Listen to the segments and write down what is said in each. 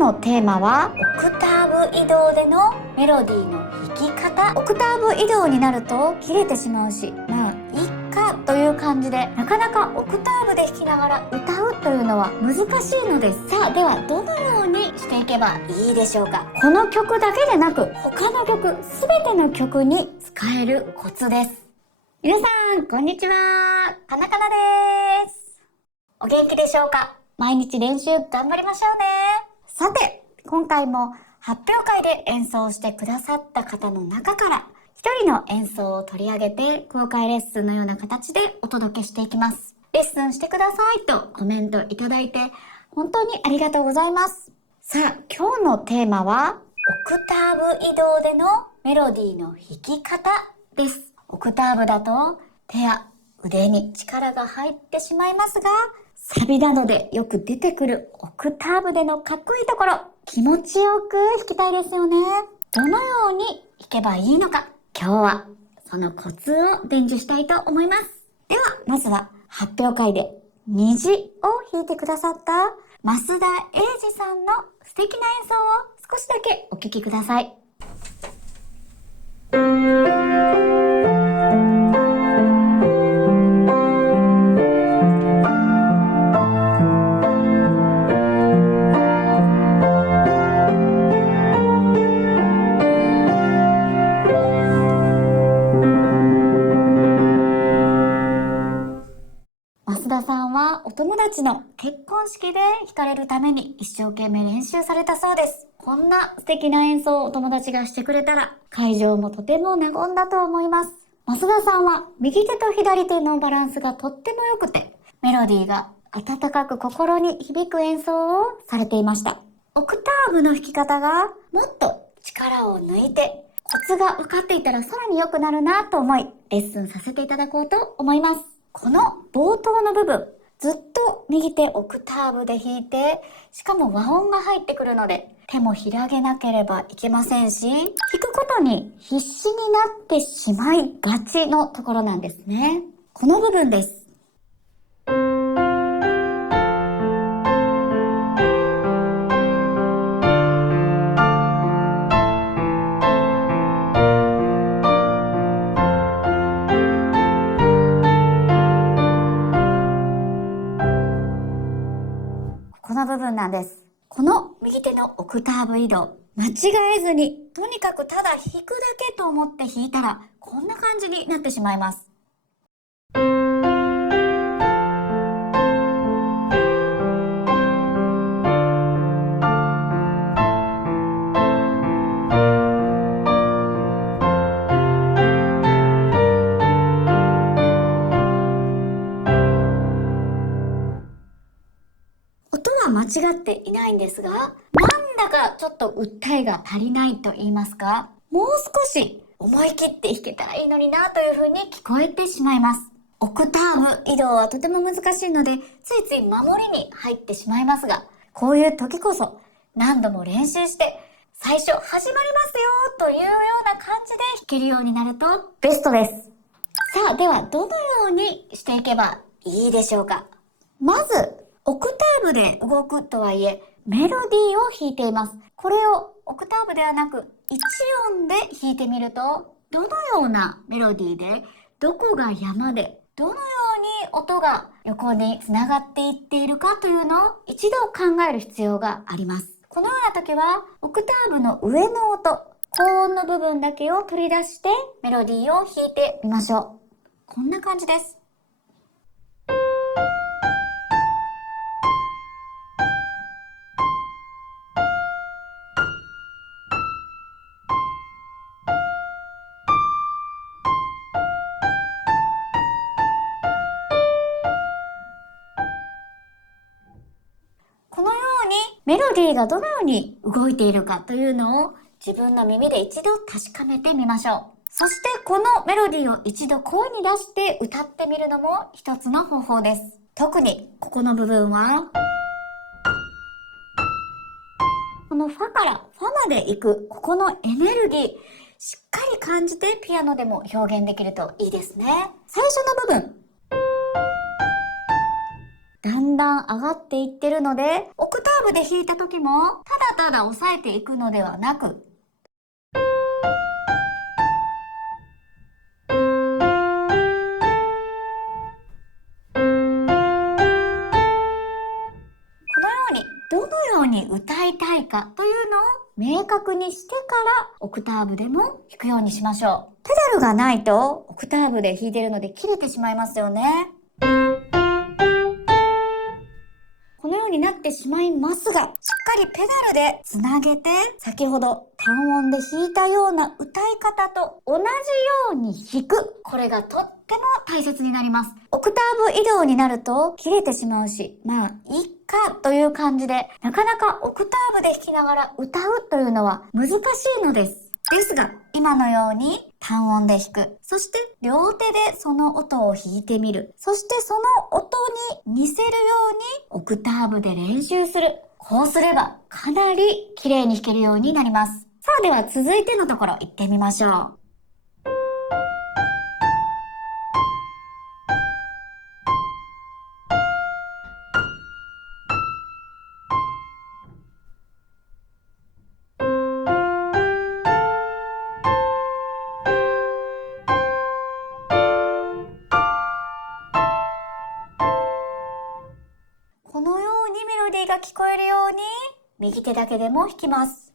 のテーマはオクターブ移動でのメロディーの弾き方。オクターブ移動になると切れてしまうし、まあいっかという感じで、なかなかオクターブで弾きながら歌うというのは難しいのです。さあ、ではどのようにしていけばいいでしょうか。この曲だけでなく他の曲、すべての曲に使えるコツです。皆さんこんにちは、かなかなです。お元気でしょうか。毎日練習頑張りましょうね。さて、今回も発表会で演奏してくださった方の中から一人の演奏を取り上げて公開レッスンのような形でお届けしていきます。レッスンしてくださいとコメントいただいて本当にありがとうございます。さあ、今日のテーマはオクターブ移動でのメロディーの弾き方です。オクターブだと手や腕に力が入ってしまいますが、サビなどでよく出てくるオクターブでのかっこいいところ、気持ちよく弾きたいですよね。どのように弾けばいいのか、今日はそのコツを伝授したいと思います。では、まずは発表会で虹を弾いてくださった増田英二さんの素敵な演奏を少しだけお聴きください。増田さんはお友達の結婚式で弾かれるために一生懸命練習されたそうです。こんな素敵な演奏をお友達がしてくれたら会場もとても和んだと思います。増田さんは右手と左手のバランスがとっても良くて、メロディーが温かく心に響く演奏をされていました。オクターブの弾き方がもっと力を抜いてコツが分かっていたらさらに良くなるなと思い、レッスンさせていただこうと思います。この冒頭の部分、ずっと右手オクターブで弾いて、しかも和音が入ってくるので、手も広げなければいけませんし、弾くことに必死になってしまいがちのところなんですね。この部分です。この部分なんです。この右手のオクターブ移動、間違えずに、とにかくただ弾くだけと思って弾いたら、こんな感じになってしまいます。音は間違っていないんですが、なんだかちょっと訴えが足りないと言いますか、もう少し思い切って弾けたらいいのになという風に聞こえてしまいます。オクターブ移動はとても難しいので、ついつい守りに入ってしまいますが、こういう時こそ何度も練習して、最初始まりますよというような感じで弾けるようになるとベストです。さあ、ではどのようにしていけばいいでしょうか。まず、オクターブで動くとはいえ、メロディーを弾いています。これをオクターブではなく1音で弾いてみると、どのようなメロディーで、どこが山で、どのように音が横につながっていっているかというのを一度考える必要があります。このような時は、オクターブの上の音、高音の部分だけを取り出してメロディーを弾いてみましょう。こんな感じです。このようにメロディーがどのように動いているかというのを自分の耳で一度確かめてみましょう。そしてこのメロディーを一度声に出して歌ってみるのも一つの方法です。特にここの部分は、このファからファまで行くここのエネルギー、しっかり感じてピアノでも表現できるといいですね。最初の部分。だんだん上がっていってるので、オクターブで弾いた時もただただ押さえていくのではなく、このようにどのように歌いたいかというのを明確にしてからオクターブでも弾くようにしましょう。ペダルがないとオクターブで弾いているので切れてしまいますよね。このようになってしまいますが、しっかりペダルでつなげて、先ほど単音で弾いたような歌い方と同じように弾く。これがとっても大切になります。オクターブ移動になると切れてしまうし、まあ、いっかという感じで、なかなかオクターブで弾きながら歌うというのは難しいのです。ですが、今のように単音で弾く。そして両手でその音を弾いてみる。そしてその音に似せるようにオクターブで練習する。こうすればかなり綺麗に弾けるようになります。さあでは続いてのところ行ってみましょう。このようにメロディーが聞こえるように右手だけでも弾きます。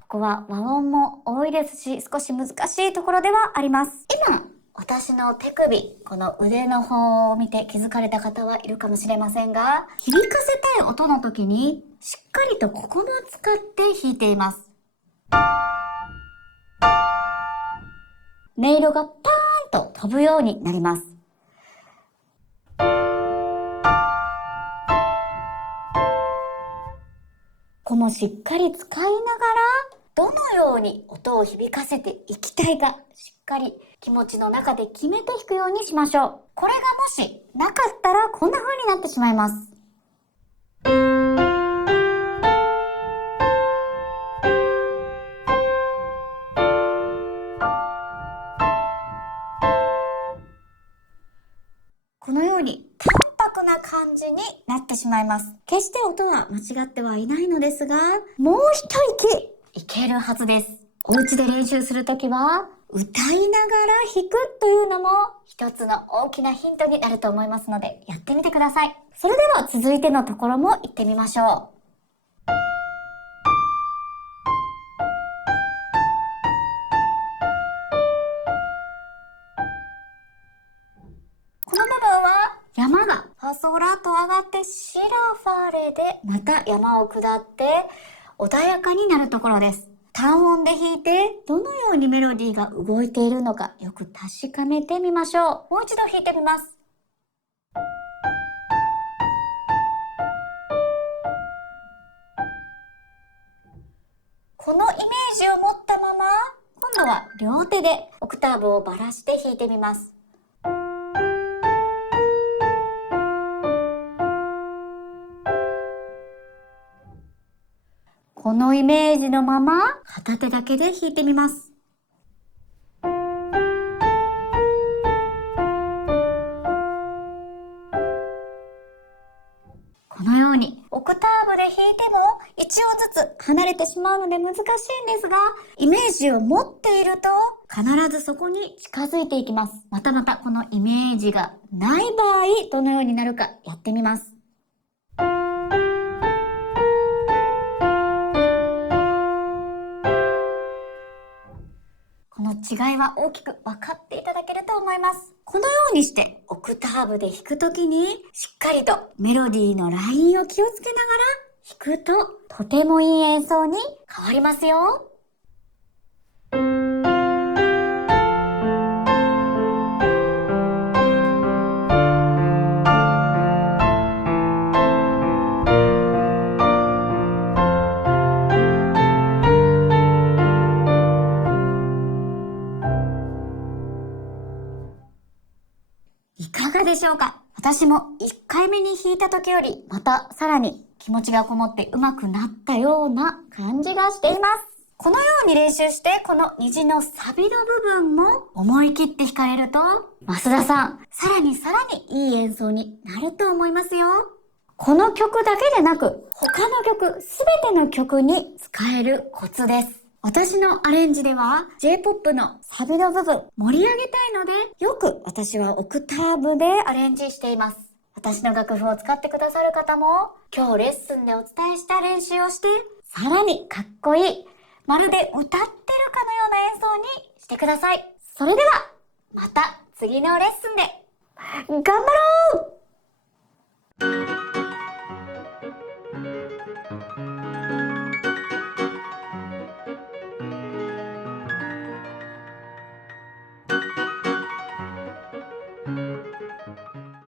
ここは和音も多いですし、少し難しいところではあります。今、私の手首、この腕の方を見て気づかれた方はいるかもしれませんが、響かせたい音の時にしっかりとここも使って弾いています。音色がパーンと飛ぶようになります。ここもしっかり使いながら、どのように音を響かせていきたいか、しっかり気持ちの中で決めて弾くようにしましょう。これがもしなかったらこんな風になってしまいます。このように淡白な感じになってしまいます。決して音は間違ってはいないのですが、もう一息いけるはずです。お家で練習するときは、歌いながら弾くというのも一つの大きなヒントになると思いますので、やってみてください。それでは続いてのところも行ってみましょう。この部分は山がファソラと上がってシラファレでまた山を下って穏やかになるところです。単音で弾いてどのようにメロディーが動いているのかよく確かめてみましょう。もう一度弾いてみます。このイメージを持ったまま今度は両手でオクターブをばらして弾いてみます。このイメージのまま片手だけで弾いてみます。このようにオクターブで弾いても一音ずつ離れてしまうので難しいんですが、イメージを持っていると必ずそこに近づいていきます。またこのイメージがない場合どのようになるかやってみます。この違いは大きく分かっていただけると思います。このようにしてオクターブで弾くときにしっかりとメロディーのラインを気をつけながら弾くととてもいい演奏に変わりますよ。いかがでしょうか？私も1回目に弾いた時よりまたさらに気持ちがこもって上手くなったような感じがしています。このように練習して、この虹のサビの部分も思い切って弾かれると、増田さん、さらにいい演奏になると思いますよ。この曲だけでなく、他の曲、すべての曲に使えるコツです。私のアレンジでは J-POP のサビの部分盛り上げたいので、よく私はオクターブでアレンジしています。私の楽譜を使ってくださる方も、今日レッスンでお伝えした練習をして、さらにかっこいい、まるで歌ってるかのような演奏にしてください。それでは、また次のレッスンで頑張ろう。